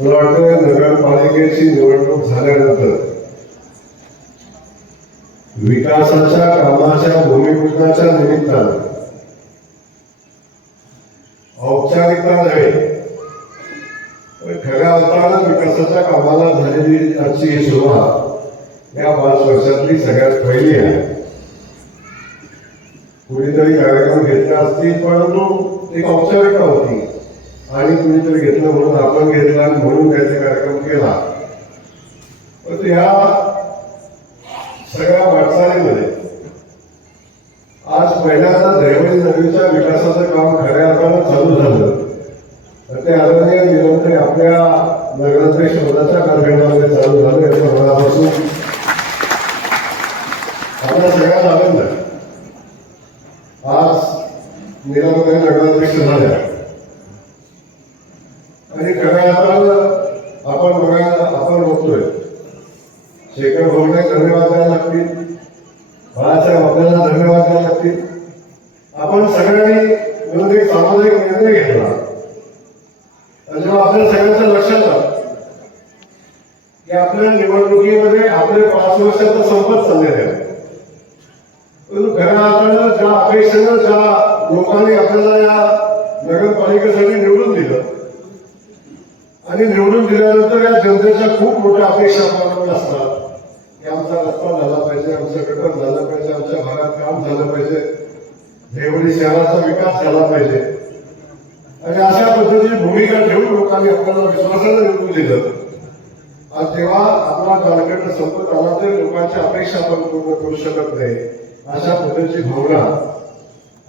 मला वाटतं नगरपालिकेची निवडणूक झाल्यानंतर विकासाच्या कामाच्या भूमिपूजनाच्या निमित्तानं औपचारिकता नव्हे खऱ्या अर्थानं विकासाच्या कामाला झालेली आजची ही सुरुवात या पाच वर्षातली सगळ्यात पहिली आहे. कुणीतरी कार्यक्रम घेतले असतील परंतु एक औपचारिकता होती. आणि तुम्ही तर घेतलं म्हणून आपण घेतला आणि म्हणून त्याचा कार्यक्रम केला. पण या सगळ्या वाटचालीमध्ये आज पहिल्यांदा दहिवडी नदीच्या विकासाचं काम खऱ्या अर्थानं चालू झालं. तर ते आदरणीय निरंतर आपल्या नगराध्यक्ष शोधाच्या कार्यक्रमामध्ये चालू झालं याच्या मनापासून. आपल्या सगळ्यात आनंद आज निरंतर नगराध्यक्ष झाल्या आणि खऱ्या अर्थानं आपण बघा आपण बघतोय शेखर भाऊने धन्यवाद द्यायला लागतील बाळासाहेब आपल्याला धन्यवाद द्यायला लागतील आपण सगळ्यांनी मिळून एक सामाजिक निर्णय घेतला आणि जेव्हा आपल्या सगळ्यांच्या लक्षात आलं की आपल्या निवडणुकीमध्ये आपले पाच वर्षाचा संपत चाललेले आहे परंतु खऱ्या अर्थानं ज्या अपेक्षेनं ज्या लोकांनी आपल्याला या नगरपालिकेसाठी निवडून दिलं आणि निवडून दिल्यानंतर या जनतेच्या खूप मोठ्या अपेक्षा आपल्याकडे असतात की आमचा रस्ता झाला पाहिजे आमचं गटर झालं पाहिजे आमच्या भागात काम झालं पाहिजे देवडी शहराचा विकास झाला पाहिजे आणि अशा पद्धतीची भूमिका ठेवून लोकांनी आपल्याला विश्वासानं निवडून दिलं आणि तेव्हा आपला संपत आला तरी लोकांच्या अपेक्षा आपण पूर्ण करू शकत नाही. अशा पद्धतीची भावना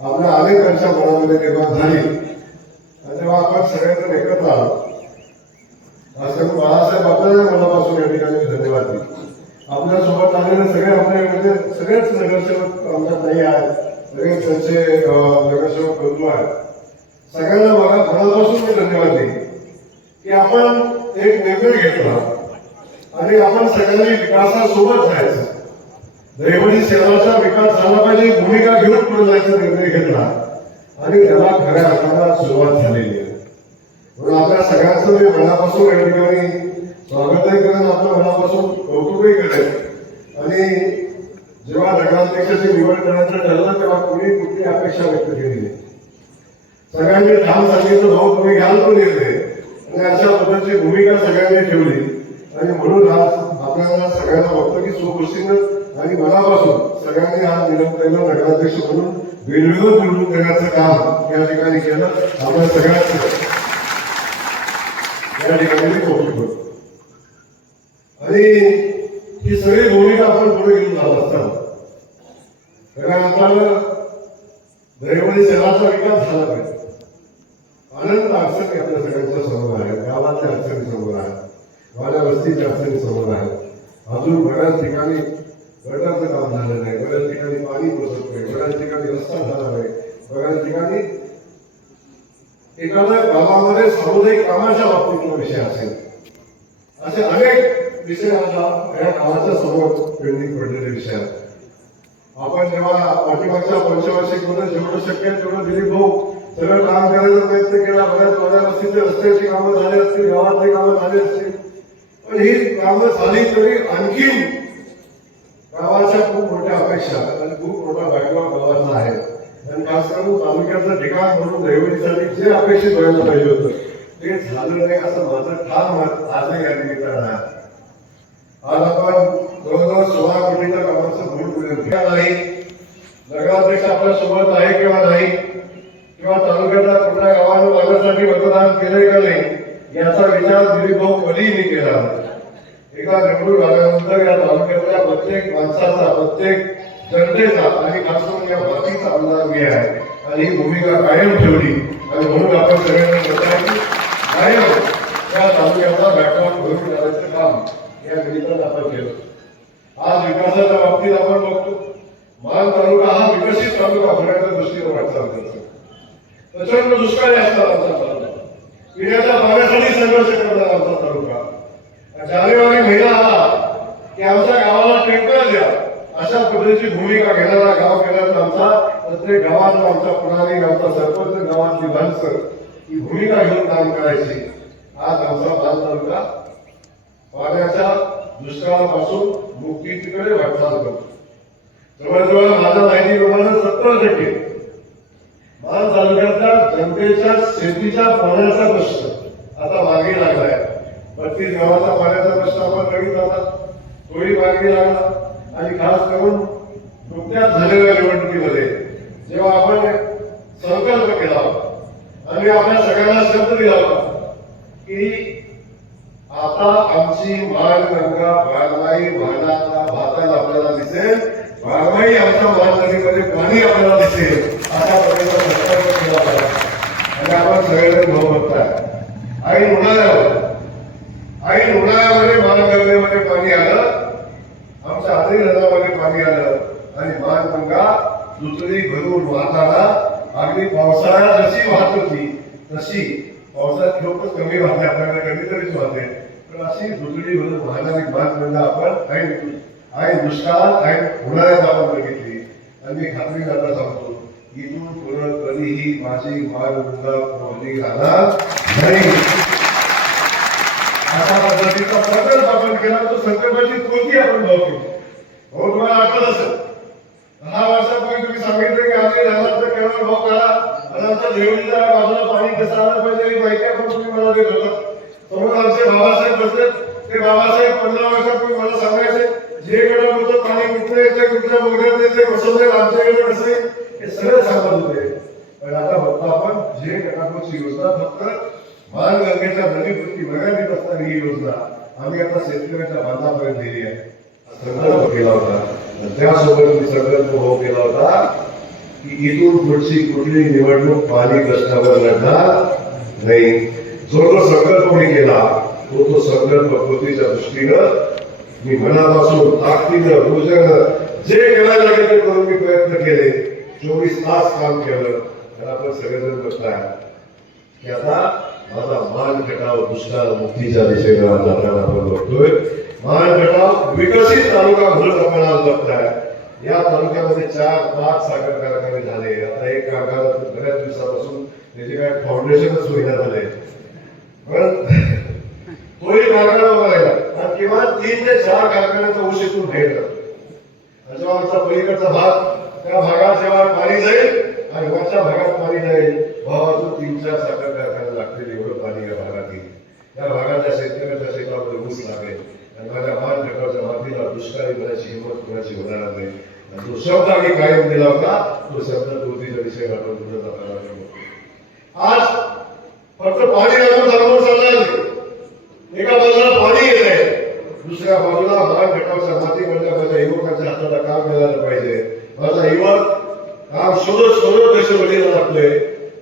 आपल्या अनेकांच्या मनामध्ये निर्माण झाली. आणि तेव्हा आपण सगळ्यांना एकत्र आलो असं बाळासाहेब आपल्याला मनापासून या ठिकाणी धन्यवाद दिले आपल्यासोबत आलेले सगळे आपले म्हणजे सगळेच नगरसेवक आमच्या नाही आहेत सगळेच त्यांचे नगरसेवक बंधू आहेत. सगळ्यांना मला मनापासून मी धन्यवाद देईन की आपण एक निर्णय घेतला. आणि आपण सगळ्यांनी विकासासोबत जायचं. दैवडी सेवाचा विकास झाला पाहिजे भूमिका घेऊन पुढे जायचा निर्णय घेतला. आणि त्याला खऱ्या अर्थाला सुरुवात झालेली आहे. म्हणून आपल्या सगळ्यांचं मी मनापासून या ठिकाणी स्वागतही करेन आपल्या मनापासून कौतुकही करेन आणि जेव्हा नगराध्यक्षाची निवड करायचं ठरलं तेव्हा कुणी कुठली अपेक्षा व्यक्त केली नाही. सगळ्यांनी ठाम सांगितलं भाऊ तुम्ही घ्याल पण निर्णय आणि अशा पद्धतीची भूमिका सगळ्यांनी ठेवली. आणि म्हणून आज आपल्याला सगळ्यांना बघतो की सुखुशीनं आणि मनापासून सगळ्यांनी आज निरंतरला नगराध्यक्ष म्हणून बिनविरोध निवडून देण्याचं काम या ठिकाणी केलं. आपल्या सगळ्यांचं. या ठिकाणी कौतुक आणि ही सगळी भूमिका आपण पुढे घेऊन जात असताना खऱ्या अर्थानं दैवडी शहराचा विकास झाला पाहिजे. अनंत अडचणी आपल्या सगळ्यांच्या समोर आहे. गावातल्या अडचणी समोर आहे. वाड्या वस्तीच्या अडचणी समोर आहेत अजून बऱ्याच ठिकाणी गटारचं काम झालं नाही बऱ्याच ठिकाणी पाणी पोचत नाही. बऱ्याच ठिकाणी रस्ता झाला नाही. बऱ्याच ठिकाणी एखाद्या गावामध्ये सामुदायिक कामाच्या बाबतीतला विषय असेल. असे अनेक विषय आता या गावाच्या समोर पेंडिंग पडलेले विषय आहेत. आपण जेव्हा पाठीमागच्या पंचवार्षिकमध्ये जेवढं शक्य तेवढं दिलीप भाऊ सगळं काम करायचा प्रयत्न केला. बऱ्याच बऱ्या वस्तीचे रस्त्याची कामं झाली असतील गावातली कामं झाली असतील. पण ही कामं झाली तरी आणखी गावाच्या खूप मोठ्या अपेक्षा आणि खूप मोठा बॅकग्राऊंड गावाचा आहे. आणि खास करून तालुक्याचं ठिकाण म्हणून दैवडीसाठी जे अपेक्षित व्हायला पाहिजे होतं ते झालं नाही असं माझं ठाम मत आजही या निमित्तानं आहे. आज आपण जवळजवळ सोळा कोटीच्या कामाचं मूळ पूजन नाही नगराध्यक्ष आपल्यासोबत आहे किंवा नाही किंवा तालुक्यातल्या कुठल्या गावानं माझ्यासाठी मतदान केलंय का नाही याचा विचार दिलीप भाऊ कधीही केला एका निवडून आल्यानंतर या तालुक्यातल्या प्रत्येक माणसाचा प्रत्येक जनतेचा आणि खास करून या बाकीचा आमदार मी आहे. आणि ही भूमिका कायम ठेवली. आणि म्हणून आपण सगळ्यांनी म्हटलं आहे की कायम त्या तालुक्याचा बॅकग्राऊंड भरून जाण्याचं काम या निमित्तानं आपण केलं. आज विकासाच्या बाबतीत आपण बघतो. मान तालुका हा विकसित तालुका होण्याच्या दृष्टीने वाटचाल करतो प्रचंड दुष्काळी असतात आमचा तालुका. पिण्याच्या पाण्यासाठी संघर्ष करणार आमचा तालुका. जानेवारी महिना आला की आमच्या गावाला टेंकर द्या. अशा पद्धतीची भूमिका घेणारा गाव केल्याचा आमचा प्रत्येक गावातला आमचा प्रणाली आमचा सरपंच गावातली माणसं ही भूमिका घेऊन काम करायची. आज आमचा बाल तालुका पाण्याच्या दुष्काळापासून मुक्तीकडे वाटचाल करतो. जवळजवळ माझ्या माहितीप्रमाणे सत्तर टक्के. मान तालुक्यातल्या जनतेच्या शेतीच्या पाण्याचा प्रश्न आता मागे लागलाय. बत्तीस गावाचा पाण्याचा प्रश्न आपण कमी झाला तोही मागे लागला. आणि खास करून नुकत्याच झालेल्या निवडणुकीमध्ये जेव्हा आपण संकल्प केला होता आणि आपल्या सगळ्यांना शब्द दिला होता की आता आमची मान गंगा बारमाई भागाचा भाताला आपल्याला दिसेल. बारमाई आमच्या मान नदीमध्ये पाणी आपल्याला दिसेल. अशा प्रकारचा संकल्प केला होता. आणि आपण सगळेजण भाऊ बघताय आई उन्हाळ्यावर आणि उन्हाळ्यामध्ये मानगंगेमध्ये पाणी आलं. आमच्या आधी नदामध्ये पाणी आलं. आणि मान दुसरी भरून वाहताना अगदी पावसाळ्यात जशी वाहत होती तशी पावसात खूपच कमी वाहते आपल्याला कधीतरीच वाहते. पण अशी दुसरी भरून वाहणारी मान आपण ऐन ऐन दुष्काळात ऐन उन्हाळ्यात आपण बघितली. आणि मी खात्री करता सांगतो इथून पुढं कधीही माझी मान गंगा घालणार नाही. अशा पद्धतीचा संकल्प आपण केला तो संकल्पाची कृती आपण बघतो हो तुम्हाला आठवत असेल. दहा वर्षापूर्वी तुम्ही सांगितलं की आम्ही राहणार केवळ भाऊ करा आणि आमच्या देवळीच्या बाजूला पाणी कसं आलं पाहिजे ही माहिती आपण तुम्ही मला देत होता. समोर आमचे बाबासाहेब बसले ते बाबासाहेब पंधरा वर्षापूर्वी मला सांगायचे जे कडे होतं पाणी कुठलं येते कुठल्या बोगद्यात येते कसं जाईल आमच्याकडे कसं येईल हे सगळं सांगत होते. पण आता बघतो आपण जे घटाकोची योजना फक्त मान गंगेच्या नदीवरती मर्यादित असताना ही योजना आम्ही आता शेतकऱ्याच्या बांधापर्यंत दिली आहे. संकल्प केला होता. त्यासोबत मी संकल्प भाऊ केला होता की इथून पुढची कुठली निवडणूक पाणी प्रश्नावर लढणार नाही. जो तो संकल्प मी केला तो तो संकल्प कृतीच्या दृष्टीनं मी मनापासून ताकदीनं रोजनं जे करायला लागेल ते करून मी प्रयत्न केले. चोवीस तास काम केलं. तर आपण सगळेजण बसलाय की आता माझा मान कटाव दुष्काळ मुक्तीच्या दिशेने जाताना आपण बघतोय. मान कटाव विकसित तालुका म्हणून आपण आज बघताय. या तालुक्यामध्ये चार पाच साखर कारखाने झाले. आता एक कारखाना बऱ्याच दिवसापासून त्याचे काय फाउंडेशनच होईना झाले. पण तोही कारखाना बघायला. आणि किमान तीन ते चार कारखान्याचा ऊस इथून बाहेर जेव्हा आमचा पलीकडचा भाग त्या भागात जेव्हा पाणी जाईल आणि वरच्या भागात पाणी जाईल. भावातून तीन चार साखर कारखाने लागतील एवढं पाणी या भागात येईल या भागाच्या शेतकऱ्याच्या शेतामध्ये ऊस लागेल माझ्या मान ढकाच्या मातीला दुष्काळी बनायची हिंमत कोणाची होणार नाही. आणि जो शब्द आम्ही कायम दिला होता तो शब्द कृतीचा विषय आपण पुढे जाताना आम्ही आज फक्त पाणी घालून थांबवून चालणार नाही. एका बाजूला पाणी येत आहे दुसऱ्या बाजूला मान टाकावचा माती म्हणजे माझ्या युवकांच्या हाताला काम मिळालं पाहिजे. माझा युवक काम शोधत शोधत जसे वडील लागले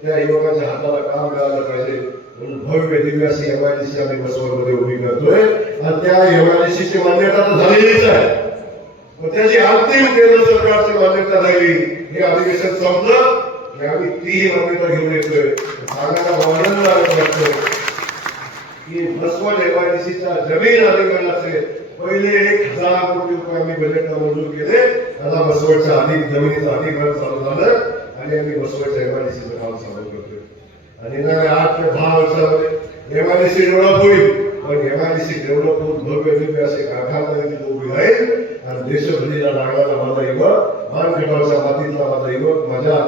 त्या युवकाच्या हाताला काम मिळालं पाहिजे. म्हणून भव्य दिव्य अशी एमआयडीसी आम्ही बसवरमध्ये उभी करतोय. त्या एमआयडीसी मान्यता तर झालेलीच आहे. पण त्याची अंतिम केंद्र सरकारची मान्यता झाली. हे अधिवेशन संपलं. की आम्ही तीही मान्यता घेऊन येतोय. सांगायला आनंद वाटतोय. की बसवड एमआयडीसीच्या जमीन अधिकाराचे पहिले एक हजार कोटी रुपये आम्ही बजेटला मंजूर केले. आता बसवडच्या अधिक जमिनीचं अधिकरण चालू झालं. आणि आम्ही बसवडच्या एमआयडीसीचं काम चालू करतोय. आणि येणाऱ्या आठ ते दहा वर्षामध्ये एमआयडीसी डेव्हलप होईल. पण एमआयडीसी डेव्हलप होऊन भव्य दिव्य असे कारखाना तिथे उभी आणि देशभरीला लागणारा माझा युवक मान खटावच्या मातीतला माझा युवक माझ्या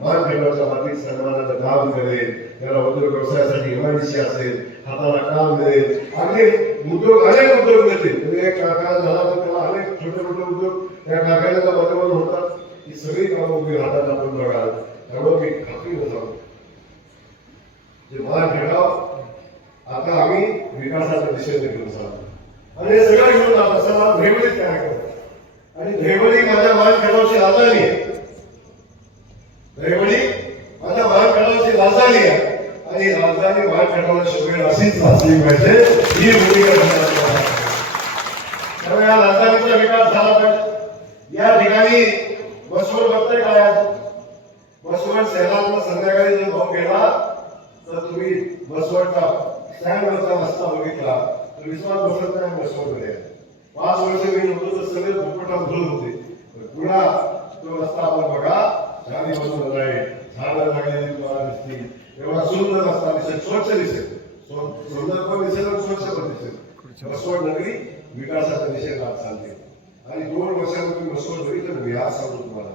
मान खटावच्या मातीत सन्मानाचं काम करेल त्याला उद्योग व्यवसायासाठी एमआयडीसी असेल हाताला काम मिळेल. आणि उद्योग अनेक उद्योग मिळतील. एक कारखाना झाला तर त्याला अनेक छोटे मोठे उद्योग त्या कारखान्याच्या माध्यमातून होतात ही सगळी कामं उभी राहतात आपण बघाल त्यामुळे मी खात्रीनं सांगतो जे मान खटाव आता आम्ही विकासाच्या दिशेने घेऊन चालतो आणि हे सगळं घेऊन जातो सगळा धेवली तयार करतो आणि धेवली माझ्या मान खटावची राजधानी आहे धेवली माझ्या मान खटावची राजधानी आहे आणि राजधानी मान खटावला शोभेल अशीच असली पाहिजे ही भूमिका घेण्यात आली आहे. त्यामुळे या राजधानीचा विकास झाला पाहिजे या ठिकाणी बसवर बघताय काय आज? बसवर शहरातला संध्याकाळी जर भाऊ गेला तर तुम्ही बसवरचा स्टँडवरचा रस्ता बघितला तर विश्वास बसत नाही बसवरमध्ये पाच वर्ष मी नव्हतो तर सगळे झोपटात धुळ होते पण पुन्हा तो रस्ता आपण बघा झाडी बसून आहे झाडं लागलेली तुम्हाला दिसतील एवढा सुंदर रस्ता दिसेल स्वच्छ दिसेल सो- नगरी विकासाचा दिशेला चालते आणि दोन वर्षांनी तुम्ही मसवड बघितलं मी आज सांगतो तुम्हाला.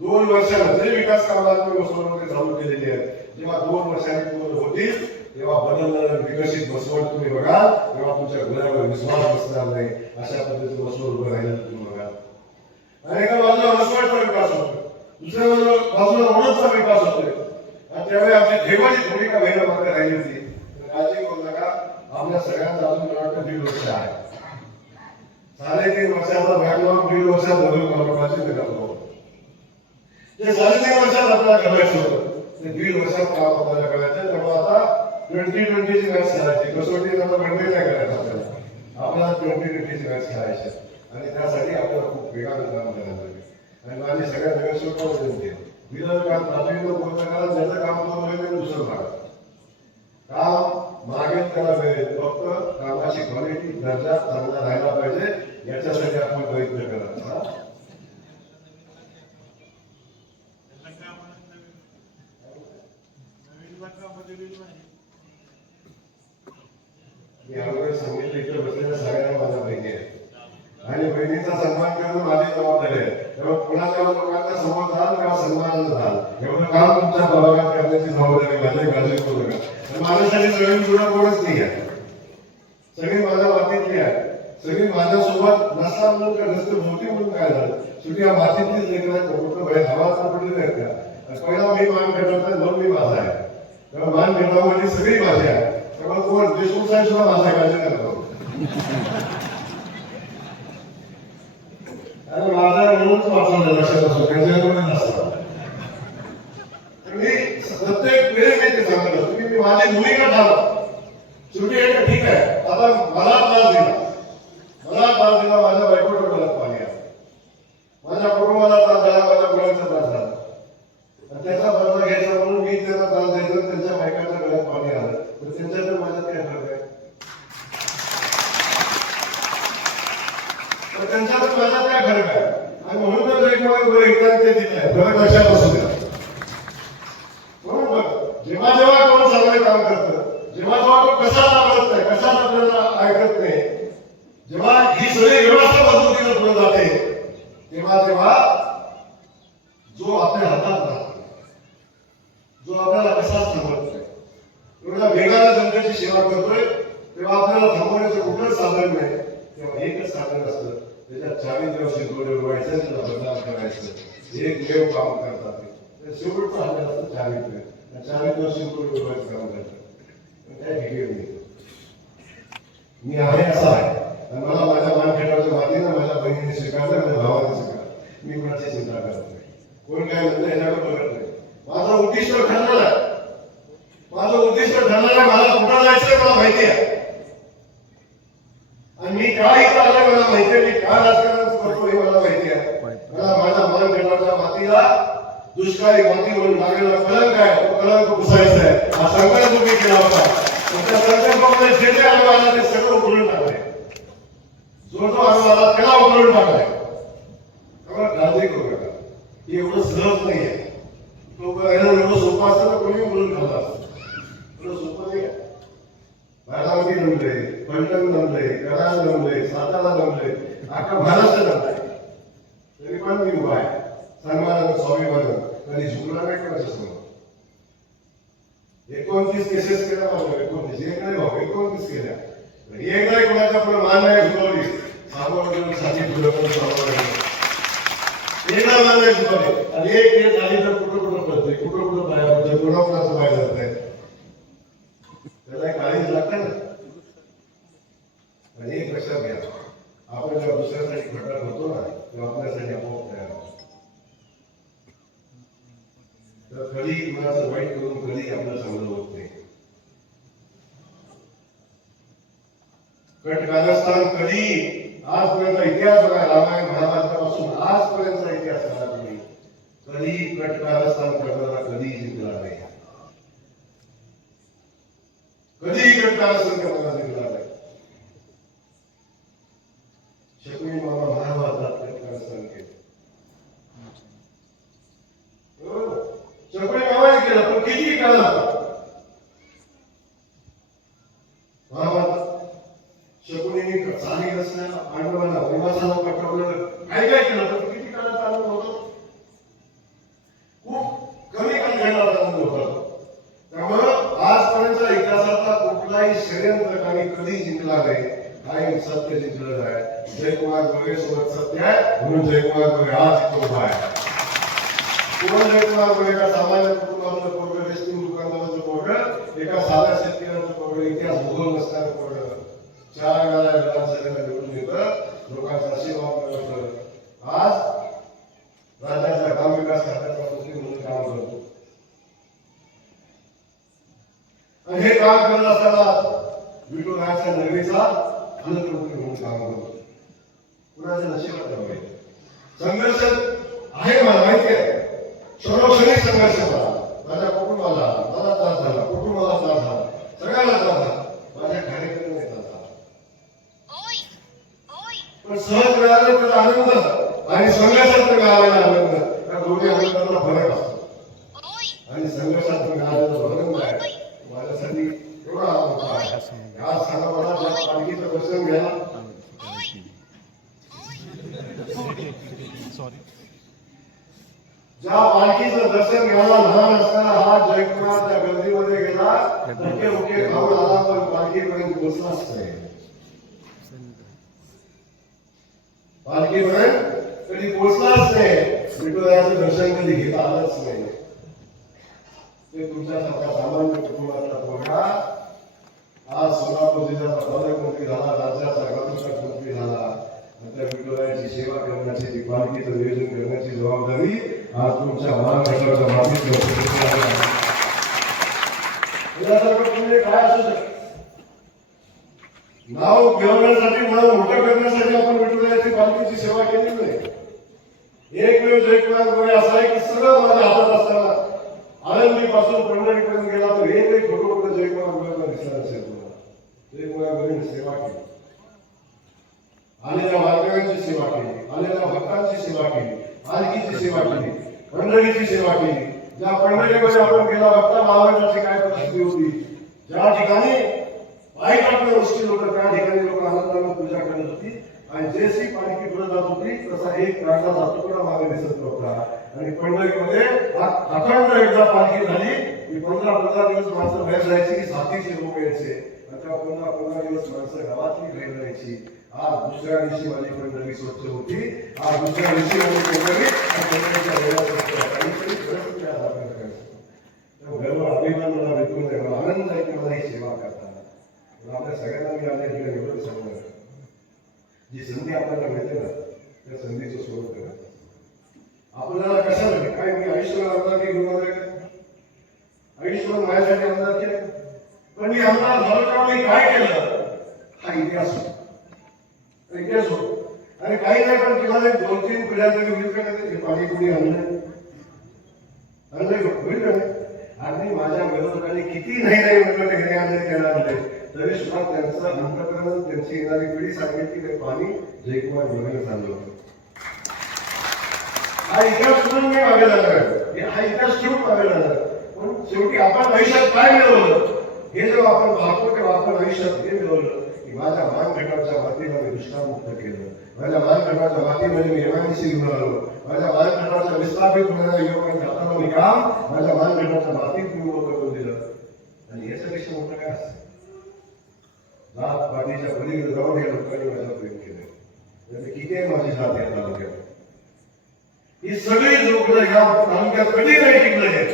दोन वर्षांनी जे विकास कामाला तुम्ही मसवडमध्ये चालू केलेली आहे जेव्हा दोन वर्षांनी पूर्ण होतील तेव्हा बदलणारं विकसित मसवड तुम्ही बघा. तेव्हा तुमच्या घरावर विश्वास बसणार नाही. अशा पद्धतीने मसवड उभं राहिलं तुम्ही बघा. आणि एका बाजूला मसवडचा विकास होतो दुसऱ्या बाजूला बाजूला रोडचा विकास होतोय. आणि त्यावेळी आमची ठेवाची भूमिका व्हायला मागे राहिली होती. काळजी करू नका. आपल्या सगळ्यांना अजून मला वाटतं दीड वर्ष आहे. साडेतीन वर्षाचा बॅकलॉग दीड वर्षात बदल महत्वाची निघालो ते साडेतीन वर्षात आपल्याला करायचं होतं. ते दीड वर्षात काम आपल्याला करायचं. त्यामुळे आता ट्वेंटी ट्वेंटीची मॅच खेळायची. कसोटी आता बनवे नाही करायचं आपल्याला. आपल्याला ट्वेंटी ट्वेंटीची मॅच खेळायची आणि त्यासाठी आपल्याला खूप वेगानं काम करायला लागेल आणि माझी सगळ्या नगरसेवकांना विनंती आहे विरोधकात तातडीनं पूर्ण करा ज्याचं काम करून दुसरं करा काम मागेल त्याला मिळेल फक्त कामाची क्वालिटी दर्जा चांगला राहायला पाहिजे याच्यासाठी आपण प्रयत्न करा हा? मी सांगितलं इकडे बसलेल्या सगळ्यांना माझ्या बहिणी आहे. आणि बहिणीचा सन्मान करणं माझी जबाबदारी आहे. तेव्हा कुणाच्या लोकांना समोर जाल तेव्हा सन्मानानं एवढं काम तुमच्या प्रभागात करण्याची जबाबदारी करू नका माझ्यासाठी सगळी नाही आहे. सगळी माझ्या मातीतली आहे. सगळी माझ्यासोबत नसता म्हणून का नसतं होती म्हणून काय झालं? शेवटी या मातीतलीच लेकरं कुठं बाहेर हवा पडली नाहीत का? पहिला मी मान मी माझा आहे. तेव्हा मान सगळी माझी आहे. तेव्हा कोण देशमुख साहेब सुद्धा माझा काळजी करतो आणि माझा म्हणूनच वाचवलं लक्षात असतो त्यांच्याकडे नसतं तर मी प्रत्येक वेळी मी ते सांगत असतो की मी माझी भूमिका ठाम शेवटी एक ठीक आहे आता मला त्रास दिला मला त्रास दिला माझ्या बायकोच्या डोळ्यात पाणी आलं माझ्या कुटुंबाला त्रास झाला माझ्या मुलांचा त्रास झाला आणि त्याचा बदला घ्यायचा म्हणून मी त्यांना त्रास द्यायचा आणि त्यांच्या बायकांच्या डोळ्यात पाणी आलं तर त्यांच्याकडे माझ्यात काय फरक आहे तर त्यांच्यात माझ्यात काय फरक आहे आणि म्हणून तर एकमेकांना बरं इतरांना ते दिले आहे. फरक लक्षात असू द्या म्हणून बघ, जेव्हा जेव्हा कोण चांगले काम करतं जेव्हा जेव्हा तो कसा लागत नाही कसा आपल्याला ऐकत नाही जेव्हा ही सगळी व्यवस्था पद्धतीने पुढे जाते तेव्हा तेव्हा जो आपल्या हातात राहतो जो आपल्याला कसा थांबत नाही एवढ्या वेगाने जनतेची सेवा करतोय तेव्हा आपल्याला थांबवण्याचं कुठलंच साधन नाही. तेव्हा एकच साधन असतं त्याच्यात चाळीस दिवस शिकवले उडवायचं त्याला बदलाव करायचं. एक देव काम करतात ते. शेवटचं हातात असतं चाळीस वेळ. चाळीस दिवस शिकवले उडवायचं काम करतात. पण काय फिकीर नाही मी आहे असा आहे. आणि मला माझ्या मानखेटाच्या मातीनं माझ्या बहिणीने शिकायचं माझ्या भावाने स्वीकारलं मी कुणाची चिंता करत नाही. कोण काय म्हणतं याच्याकडे बघत नाही. माझा उद्दिष्ट ठरलेला आहे. माझं उद्दिष्ट ठरलेलं आहे मला कुठं जायचंय मला माहिती आहे. आणि मी का इथं आलोय मला माहिती आहे मी का राजकारण करतो हे मला माहिती आहे. मला माझ्या मन मानखेटाच्या मातीला दुष्काळी माती म्हणून लागलेला कलंक आहे तो कलंक पुसायचा आहे. हा संकल्प तुम्ही केला होता. पण त्या संकल्पामध्ये जे जे अनुभव आला ते सगळं उघडून टाकले जो जो अनुभव आला त्याला उघडून टाकलाय. त्यामुळे काळजी करू नका. एवढं सहज नाही आहे तो एवढं सोपं असतं तर कोणी बोलून खाल्लं असतं एवढं सोपं नाही आहे बारामती जमले फलटण जमले कराड जमले सातारा जमले अख्खा महाराष्ट्र जमलाय तरी पण मी उभा आहे सन्मानानं स्वाभिमानानं कधी झुकला नाही कोणाच्या समोर एकोणतीस केसेस केल्या माझ्या एकोणतीस एक नाही भाऊ एकोणतीस केल्या एक नाही कोणाच्या पुढे मान नाही झुकवली साबणसाठी पुढे पण साबण एकदा मान नाही झुकवली आणि एक केस झाली तर कुठं कुठं पडते कुठं कुठं बाहेर पडते कुठं कुणाचं बाहेर जात नाही त्याला एक काळीच लागतं ना आणि एक लक्षात घ्या आपण जेव्हा दुसऱ्यासाठी घटना करतो ना तेव्हा आपल्यासाठी आपोआप तयार होतो तर कधी कुणाचं वाईट करून कधी आपलं चांगलं होत नाही कारण राजस्थान कधी आजपर्यंत इतिहास बघा रामायण महाभारतापासून आजपर्यंतचा इतिहास बघा तुम्ही कधी कट राजस्थान करणारा कधी जिंकला नाही. कधीही कट राजस्थान करणारा जिंकला ज्या पालखीचं दर्शन घ्यायला लहान असताना हा जयकुमार त्या गर्दीमध्ये गेला धक्के मुके खाऊन आला पण पालखीपर्यंत पोहोचलाच नाही पालखीपर्यंत कधी पोहोचलाच नाही विठुरायाचं दर्शन कधी घेता आलंच नाही ते तुमच्यासारखा सामान्य कुटुंबातला पोरगा आज सोलापूर जिल्ह्याचा पालकमंत्री झाला राज्याचा मंत्री झाला सेवा करण्याची पालखीचं नियोजन करण्याची जबाबदारी आज तुमच्या महाराष्ट्राच्या मातीत काय असू नाव घेवण्यासाठी नाव मोठं करण्यासाठी आपण विठुरायाची पालखीची सेवा केली नाही. एक जयकुमार गोरे असा आहे की सगळं माझ्या हातात असताना आनंदी पासून पंढरीपर्यंत गेला तर हे फोटो कुठे जयकुमार गोरेला दिसला असेल तुम्हाला. जयकुमार सेवा केली आलेल्या वारकऱ्यांची सेवा केली आलेल्या भक्तांची सेवा केली मालकीची सेवा केली पंढरीची सेवा केली. ज्या पंढरीमध्ये आपण गेला बघता महाराजांची काय परिस्थिती होती? ज्या ठिकाणी वाईट आपल्या गोष्टी लोक त्या ठिकाणी लोक आनंदाने पूजा करत होती. आणि जशी पालखी पुढे जात होती तसा एक राजा जातो पण मागे दिसत नव्हता. आणि पंढरीमध्ये अखंड एकदा पालखी झाली की पंधरा पंधरा दिवस माणसं बाहेर जायची की साथीचे लोक यायचे. आता पंधरा पंधरा दिवस माणसं गावातली बाहेर जायची. आज दुसऱ्या दिवशी माझी पंढरी स्वच्छ होती. आज दुसऱ्या दिवशी माझी पंढरी. अभिमान मला भेटून नाही मला आनंद आहे की मला ही सेवा करताना. आपल्या सगळ्यांना मी ठिकाणी सांगणार जी संधी आपल्याला मिळते ना त्या संधीचं सोडत करा आपल्याला कशाला काय मी आयुष्यभर आमदार की गुरुवार आयुष्यभर माझ्यासाठी आमदार केलं पण मी आमदार झालो काय केलं? हा इतिहास. होता. इतिहास होतो आणि काही नाही पण तुम्हाला एक दोन तीन पिढ्या तरी होईल का नाही? हे पाणी कुणी आणलं आणलंय का? होईल का? अगदी माझ्या विरोधकांनी किती नाही नाही म्हटलं ते हे आणले त्याला आणले तरी सुद्धा त्यांचं अंतकरण त्यांची येणारी पिढी सांगेल की ते पाणी जयकुमार गोरेने चाललं होतं हा इतिहास सोडून मी मागे जाणार. हे- हा इतिहास ठेवून मागे जाणार. पण शेवटी आपण आयुष्यात काय मिळवलं हे जेव्हा आपण पाहतो तेव्हा आपण आयुष्यात हे मिळवलं माझ्या मानघटाच्या मातीमध्ये मी दुष्काळमुक्त केलं. माझ्या मानघटाच्या मातीमध्ये मी एमआयडीसी घेऊन आलो माझ्या मानघटाच्या विस्थापित होणाऱ्या युवकांच्या हाताला मी काम माझ्या मानघटाच्या मातीत मी मोठं करून दिलं. आणि याच्यापेक्षा मोठं काय असतं जात पाठीच्या पलीकडे जाऊन या लोकांनी माझ्या प्रेम केलं. तर किती माझी जात या तालुक्यात? ही सगळी लोक या तालुक्यात कधी नाही टिकलं हे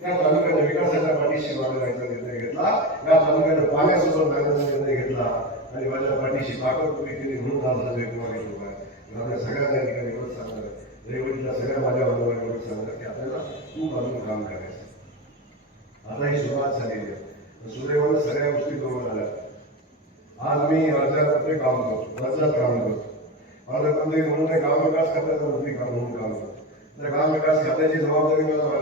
त्या तालुक्याच्या विकासाच्या पाठीशी मागे निर्णय घेतला. या तालुक्याच्या पाण्यासोबत जाण्याचा निर्णय घेतला. आणि माझ्या पाठीशी पाककृती केली म्हणून आज हा जयकुमार येतो आहे आपल्या सगळ्यांना या ठिकाणी एवढं सांगणार रेवडीला सगळ्या माझ्या बांधवांना एवढं सांगणार की आपल्याला खूप अजून काम करायचं आता ही सुरुवात झालेली आहे सुदैवानं सगळ्या गोष्टी करून आल्या आज मी राज्यात काम करतो राज्यात काम करतो पालकमंत्री म्हणून नाही गाव विकास खात्याचा मंत्री काम म्हणून काम करतो त्या गाव विकास खात्याची जबाबदारी मला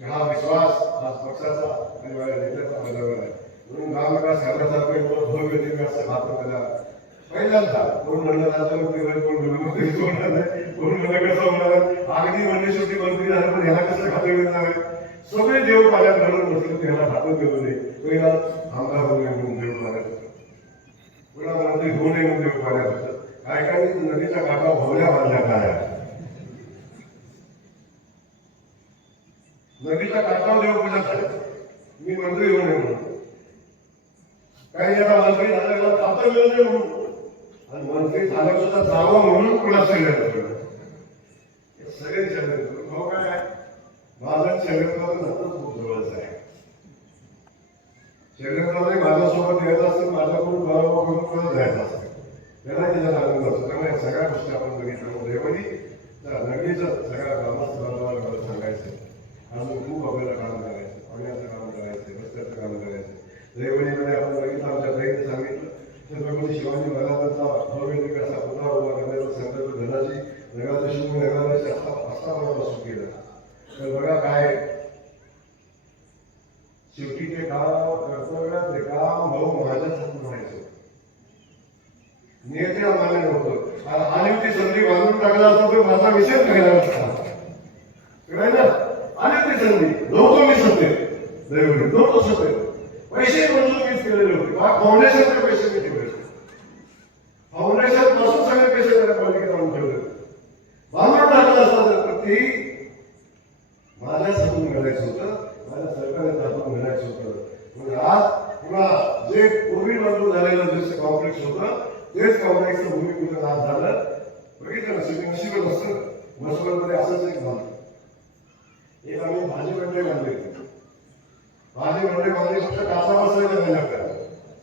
हा विश्वास हा पक्षाचा आणि माझ्या नेत्याचा माझ्यावर आहे. म्हणून गाव विकास एवढं भव्य दिव्य असं हात मला पहिल्यांदा कोण म्हणलं राज्यमंत्री होईल कोण गृहमंत्री कोण म्हणलं कसं होणार अगदी म्हणजे शेवटी मंत्री झालं पण ह्याला कसं खातं मिळणार? bueno. भाजी फक्त कासा बसायला नाही लागतात.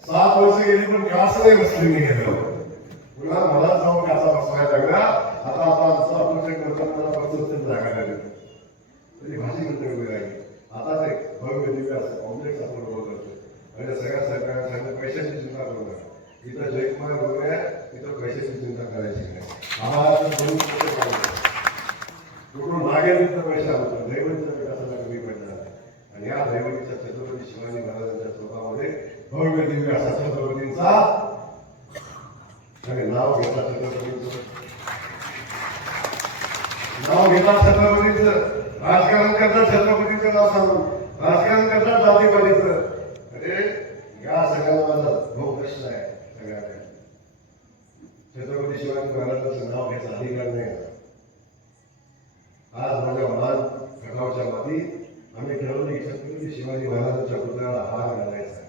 सात वर्ष गेली पण कास नाही बसली मी गेलो पुन्हा मला जाऊन कासा बसवायला लागला आता आता आमचा आपण एक मला पस्तीस जागा लागली. त्याची भाजी मंडळी उभी राहिली. आता ते भव्य दिव्य असं कॉम्प्लेक्स आपण बघत असतो म्हणजे सगळ्या सरकार सांगत पैशाची चिंता करू नका. इथं जयकुमार वगैरे आहे, तिथं पैशाची चिंता करायची नाही. आम्हाला कुठून मागेल तिथं पैसा होतो दैवतीचा विकासाला कमी पडणार नाही. आणि या दैवतीच्या छत्रपती शिवाजी महाराजांच्या स्वतःमध्ये भव्य दिव्य असा छत्रपतींचा नाव घेता छत्रपतींचं नाव घेता छत्रपतीचं राजकारण करता छत्रपतीचं नाव सांगून. राजकारण करता जातीपातीचं. अरे या सगळ्याला माझा भाऊ प्रश्न आहे सगळ्यांना. छत्रपती शिवाजी महाराजांचं नाव घ्यायचा अधिकार नाही. आज माझ्या मान खटावच्या माती आम्ही ठरवलं की छत्रपती शिवाजी महाराजांच्या पुतळ्याला हार घालायचा आहे.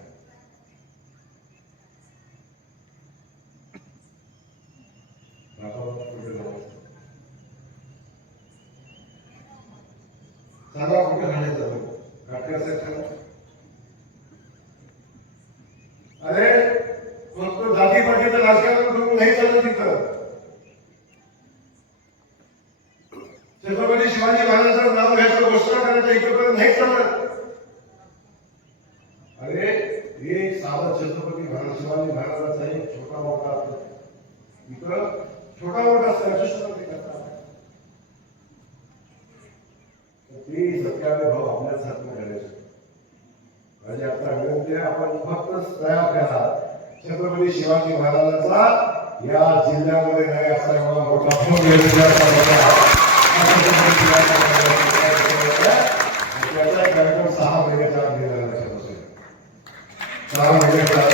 दाखवा कुठे घालायचं. सांगा कुठे घालायचं तो काटकर साहेब सांगा अरे फक्त जाती पातीचं राजकारण करून नाही चालत तिथं छत्रपती शिवाजी महाराजांचं नाव घ्यायचं घोषणा करायचं इकडपर्यंत नाही चालत अरे हे साधा छत्रपती महाराज शिवाजी महाराजांचा एक छोटा मोठा अर्थ. इथं छोटा मोठा संघर्ष ते करतात ती सत्यावे भाव आपल्याच हातून करायचे म्हणजे आता विनंती आहे आपण फक्त तयार करा छत्रपती शिवाजी महाराजांचा या जिल्ह्यामध्ये नाही असा एवढा मोठा त्याचा कार्यक्रम सहा महिन्याच्या आत सहा महिन्याच्या आत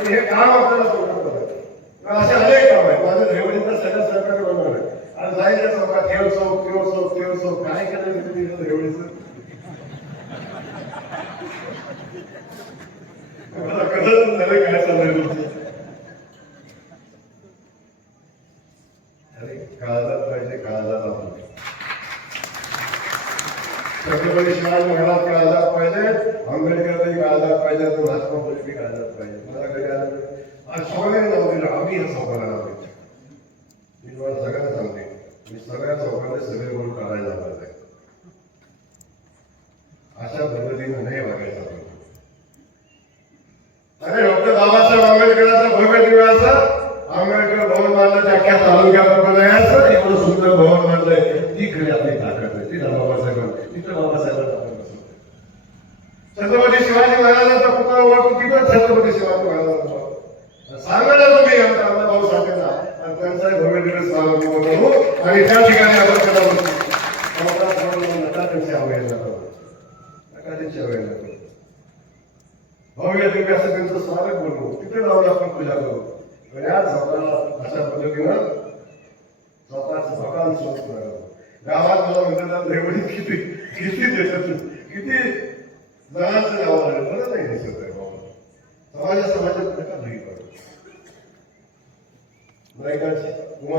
हे काम आपल्याला सोडून असे अनेक काम माझ्या सगळं सरकार बनवलं आहे आणि जायचं चौकात ठेव चौक ठेव चौक ठेव चौक. काय करायचं रेवडीचं मला कळत झालं काय पाहिजे पाहिजे पाहिजे पाहिजे आज सगळ्यांना नाव दिलं आम्ही या चौकाला नाव दिलं मी तुम्हाला सगळ्या चौकाने सगळे म्हणून काढायला आहे अशा पद्धतीने नाही वागायचं.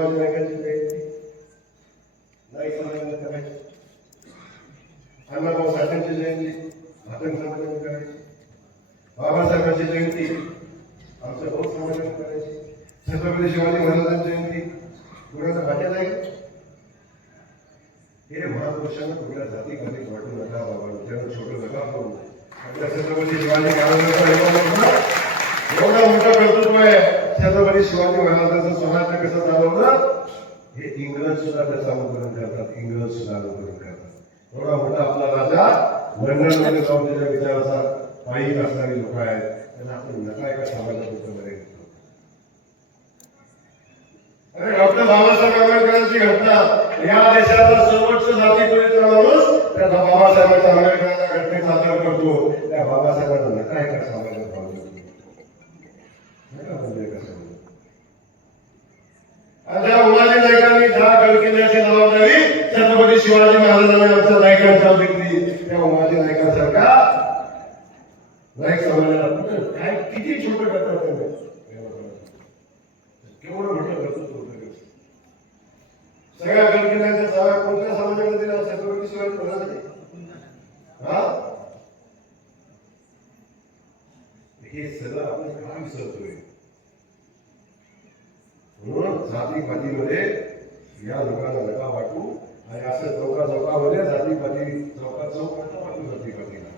कुमारी नायकाची जयंती नाईक समाजाने करायची अण्णाभाऊ साठ्यांची जयंती भाकण समाजाने करायची बाबासाहेबांची जयंती आमच्या भाऊ समाजाने करायची छत्रपती शिवाजी महाराजांची जयंती कुणाचा भाट्यात आहे हे महापुरुषांना कुठल्या जातीमध्ये वाटू नका बाबा त्यानं छोटं नका करू आपल्या छत्रपती शिवाजी महाराजांचा एवढा मोठा कर्तृत्व आहे छत्रपती शिवाजी महाराजांचं स्वराज्य कसं चालवलं? हे इंग्रज सुद्धा त्याचा अनुकरण करतात. इंग्रज सुद्धा अनुकरण करतात. एवढा मोठा आपला राजा लंडनमध्ये जाऊन त्याच्या विचाराचा पायी असणारी लोक आहेत. त्यांना आपण नका एका समाजापुरतं बरे अरे डॉक्टर बाबासाहेब आंबेडकरांची घटना. या देशाचा सर्वोच्च जाती जातीपुरीचा माणूस? त्या बाबासाहेबांच्या आंबेडकरांच्या घटनेत सादर करतो. त्या बाबासाहेबांना नका एका समाजात भाव देतो. नका म्हणजे एका समाजात. आणि त्या उमाजी नायकांनी ज्या गड किल्ल्याची जबाबदारी छत्रपती शिवाजी महाराजांनी आमच्या नायकांच्या घेतली त्या उमाजी नायकांसारखा नाईक समाजाला कुठं काय किती छोटं करतात त्यांनी केवढं मोठं कर्तृत्व होतं ते. सगळ्या गड किल्ल्याच्या सगळ्या कोणत्या समाजाला दिला छत्रपती शिवाजी महाराजांनी हा हे सगळं आपण काय विसरतोय म्हणून जाती पातीमध्ये या लोकांना नका वाटू आणि असं चौका चौकामध्ये जाती पाती चौका चौक नका वाटू जाती पातीला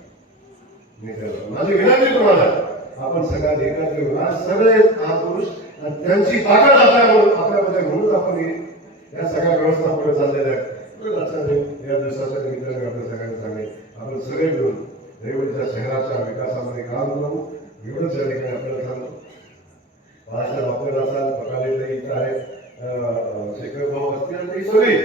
मी त्याला- माझी विनंती तुम्हाला आपण सगळ्यात एकत्र येऊन आज सगळे महापुरुष आणि त्यांची ताकद आपल्या आपल्यामध्ये म्हणून आपण हे- या सगळ्या व्यवस्था पुढे चाललेल्या आहेत पुढे लक्षात येईल. या दिवसाच्या निमित्ताने आपल्या सगळ्यांना सांगेल आपण सगळे मिळून रेवडीच्या शहराच्या विकासामध्ये काम करू एवढंच या ठिकाणी आपल्याला सांगतो बाळासाहेब वापर असाल बघाले आहेत शेखर भाऊ असतील आणि ती सगळी.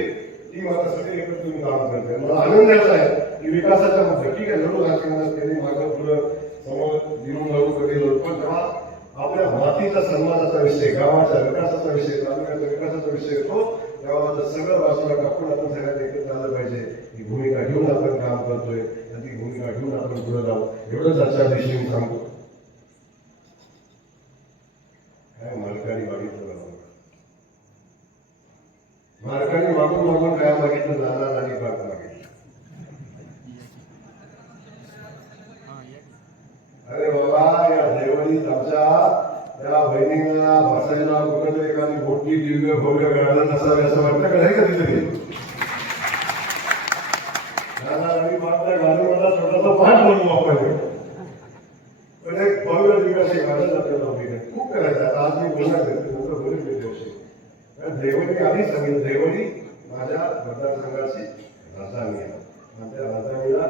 ती मला सगळी एकत्र येऊन काम करते मला आनंद याचा आहे की विकासाच्या मध्ये ठीक आहे लढू राजकारणात त्यांनी मागं पुढं समोर येऊन लढू कधी लढू पण तेव्हा आपल्या मातीचा सन्मानाचा विषय गावाचा विकासाचा विषय तालुक्याचा विकासाचा विषय येतो तेव्हा माझं सगळं बाजूला टाकून आपण सगळ्यांनी एकत्र आलं पाहिजे. ही भूमिका घेऊन आपण काम करतोय आणि ती भूमिका घेऊन आपण पुढे जाऊ. एवढंच आजच्या दिवशी सांगतो. मालकाने मागून मागून काय मागितलं नाना नानी बाग मागितलं अरे बाबा, या देवळीत आमच्या त्या बहिणींना बसायला कुठं एखादी मोठी दिव्य भव्य गार्डन असावे असं वाटतं का? नाही का नाना नानी बागच्या गार्डन मला छोटासा पाठ बनवू आपण. पण एक भव्य दिवस एक आनंद आपल्याला खूप करायचं. आज मी बोलणार देवणी आधी सांगितलं देवणी माझ्या मतदारसंघाची राजधानी आहे. आणि राजधानीला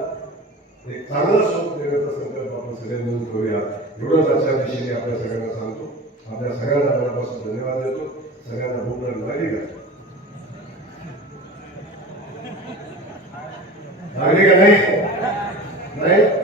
एक चांगलं स्वरूप देण्याचा संकल्प आपण सगळे मिळून करूया. एवढंच आजच्या दिवशी मी आपल्या सगळ्यांना सांगतो. आपल्या सगळ्यांना मनापासून धन्यवाद देतो. सगळ्यांना भूक लागली का लागली का नाही? नाही?